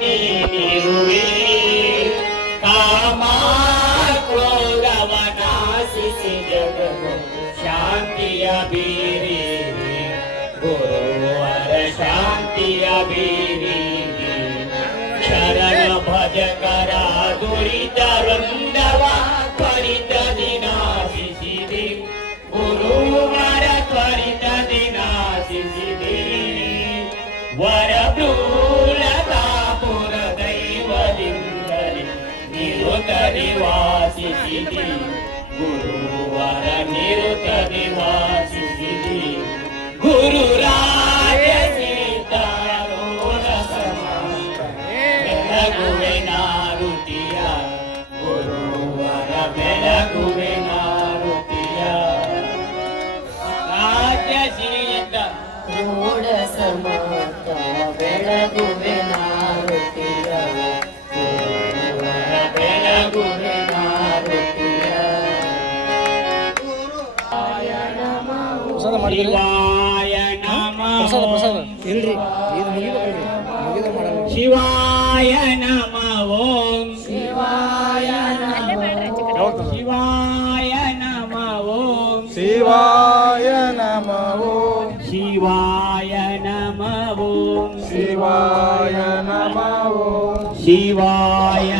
ನೀನಿರುವೆ ಕಾಮ ಕ್ರೋಧವನಾಶಿಸಿ ಜಗವು ಶಾಂತಿಯ ಬೀರಿ ಗುರುವರ ಶಾಂತಿಯ ಬೀರಿ ಶರಣ ಭಜಕರ ದುರಿತ ವೃಂದವ ತ್ವರಿತ ದಿನಾಶಿಸಿದೆ ಗುರುವರ ತ್ವರಿತ ದಿನಾಶಿಸಿದೆ ವರಭೂಲತಾಪುರ ದೈವದಿಂದಲೇ ನಿರುತ ನಿವಾಸಿಸಿದೆ ಗುರುವರ ನಿರುತ ನಿವಾಸಿಸಿದೆ ಗುರುರಾಜ ಸೀತಾರೋಣ ಸಮಾನ ಬೆಳಗುವೆ ನಾರುತಿಯ ಗುರುವರ ಬೆಳಗುವೆ ನಾರುತಿಯ ರಾಜ ಸೀತಾ ರೋಡ ಸಮಾತ ಬೆಳಗುವೆ ನಾರುತಿಯ ಗುರುವರ ಬೆಳಗುವೆ ನಾರುತಿಯ ಗುರುರಾಯ ನಮೋ ಶಿವಾಯ ನಮಃ ಇಲ್ರಿ ಇದು ಮುಗಿಬೇಕಲ್ರಿ ಮುಗಿದ ಮಾಡಲ್ಲ ಶಿವಾಯ ನಮಃ ಓಂ ಶಿವಾಯ ನಮೋ ಶಿವಾಯ ನಮಃ ಓಂ ಶಿವಾಯ ನಮಃ ಓಂ ಶಿವಾಯ ನಮಃ ಓಂ ಶಿವಾಯ ನಮಃ ಓಂ ಶಿವಾಯ